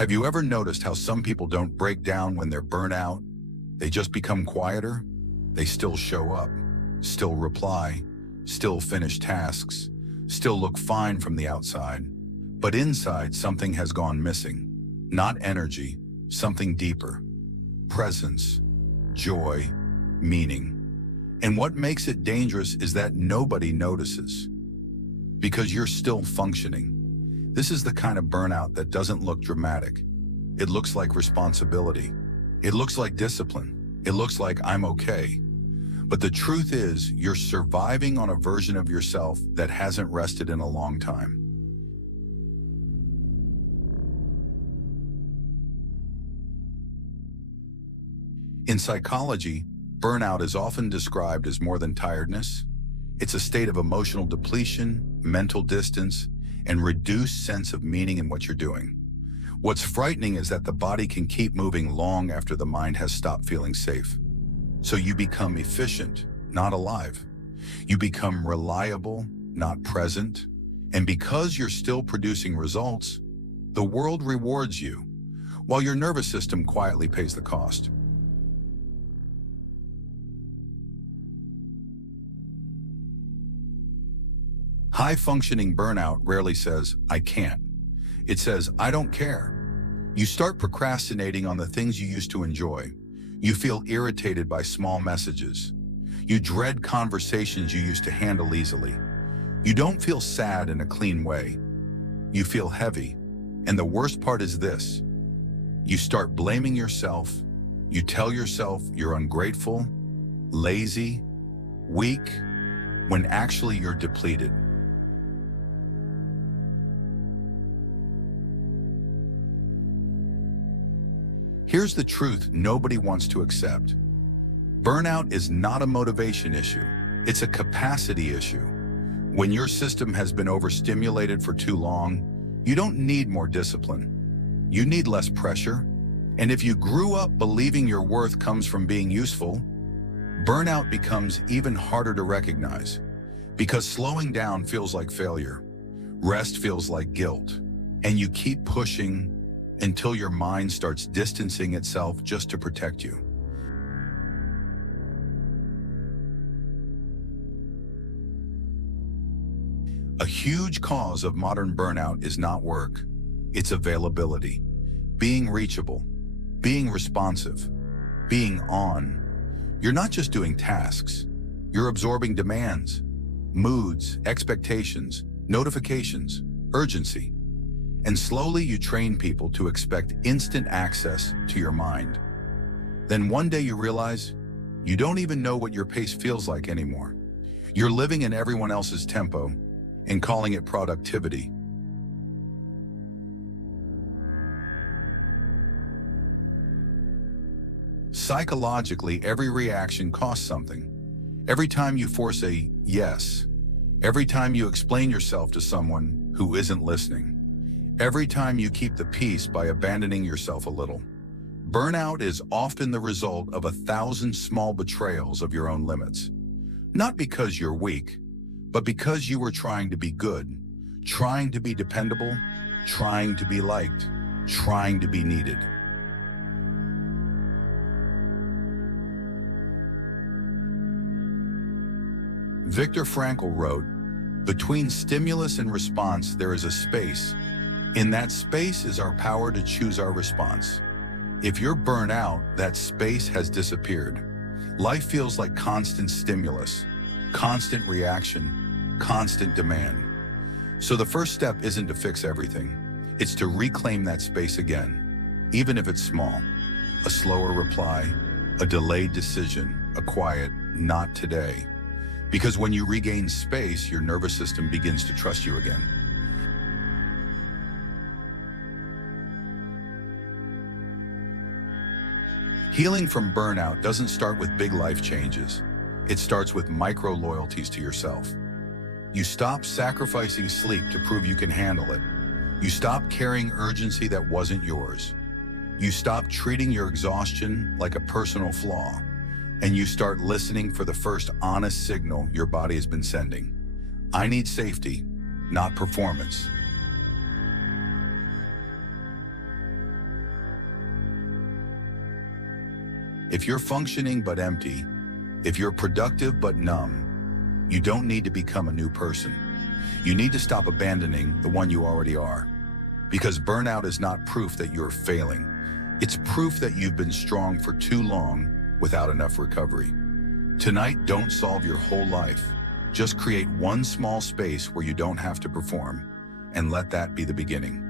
Have you ever noticed how some people don't break down when they're burnt out? They just become quieter? They still show up, still reply, still finish tasks, still look fine from the outside. But inside, something has gone missing. Not energy, something deeper. Presence, joy, meaning. And what makes it dangerous is that nobody notices. Because you're still functioning. This is the kind of burnout that doesn't look dramatic. It looks like responsibility. It looks like discipline. It looks like I'm okay. But the truth is, you're surviving on a version of yourself that hasn't rested in a long time. In psychology, burnout is often described as more than tiredness. It's a state of emotional depletion, mental distance, and reduced sense of meaning in what you're doing. What's frightening is that the body can keep moving long after the mind has stopped feeling safe. So you become efficient, not alive. You become reliable, not present. And because you're still producing results, the world rewards you, while your nervous system quietly pays the cost. High-functioning burnout rarely says, "I can't." It says, "I don't care." You start procrastinating on the things you used to enjoy. You feel irritated by small messages. You dread conversations you used to handle easily. You don't feel sad in a clean way. You feel heavy. And the worst part is this. You start blaming yourself. You tell yourself you're ungrateful, lazy, weak, when actually you're depleted. Here's the truth nobody wants to accept. Burnout is not a motivation issue. It's a capacity issue. When your system has been overstimulated for too long, you don't need more discipline. You need less pressure. And if you grew up believing your worth comes from being useful, burnout becomes even harder to recognize. Because slowing down feels like failure. Rest feels like guilt. And you keep pushing until your mind starts distancing itself just to protect you. A huge cause of modern burnout is not work. It's availability. Being reachable. Being responsive. Being on. You're not just doing tasks. You're absorbing demands, moods, expectations, notifications, urgency. And slowly you train people to expect instant access to your mind. Then one day you realize you don't even know what your pace feels like anymore. You're living in everyone else's tempo and calling it productivity. Psychologically, every reaction costs something. Every time you force a yes, every time you explain yourself to someone who isn't listening, every time you keep the peace by abandoning yourself a little. Burnout is often the result of 1,000 small betrayals of your own limits. Not because you're weak, but because you were trying to be good, trying to be dependable, trying to be liked, trying to be needed. Viktor Frankl wrote, "Between stimulus and response, there is a space. In that space is our power to choose our response." If you're burnt out, that space has disappeared. Life feels like constant stimulus, constant reaction, constant demand. So the first step isn't to fix everything. It's to reclaim that space again, even if it's small. A slower reply, a delayed decision, a quiet, "not today." Because when you regain space, your nervous system begins to trust you again. Healing from burnout doesn't start with big life changes. It starts with micro loyalties to yourself. You stop sacrificing sleep to prove you can handle it. You stop carrying urgency that wasn't yours. You stop treating your exhaustion like a personal flaw. And you start listening for the first honest signal your body has been sending. I need safety, not performance. If you're functioning but empty, if you're productive but numb, you don't need to become a new person. You need to stop abandoning the one you already are. Because burnout is not proof that you're failing. It's proof that you've been strong for too long without enough recovery. Tonight, don't solve your whole life. Just create one small space where you don't have to perform, and let that be the beginning.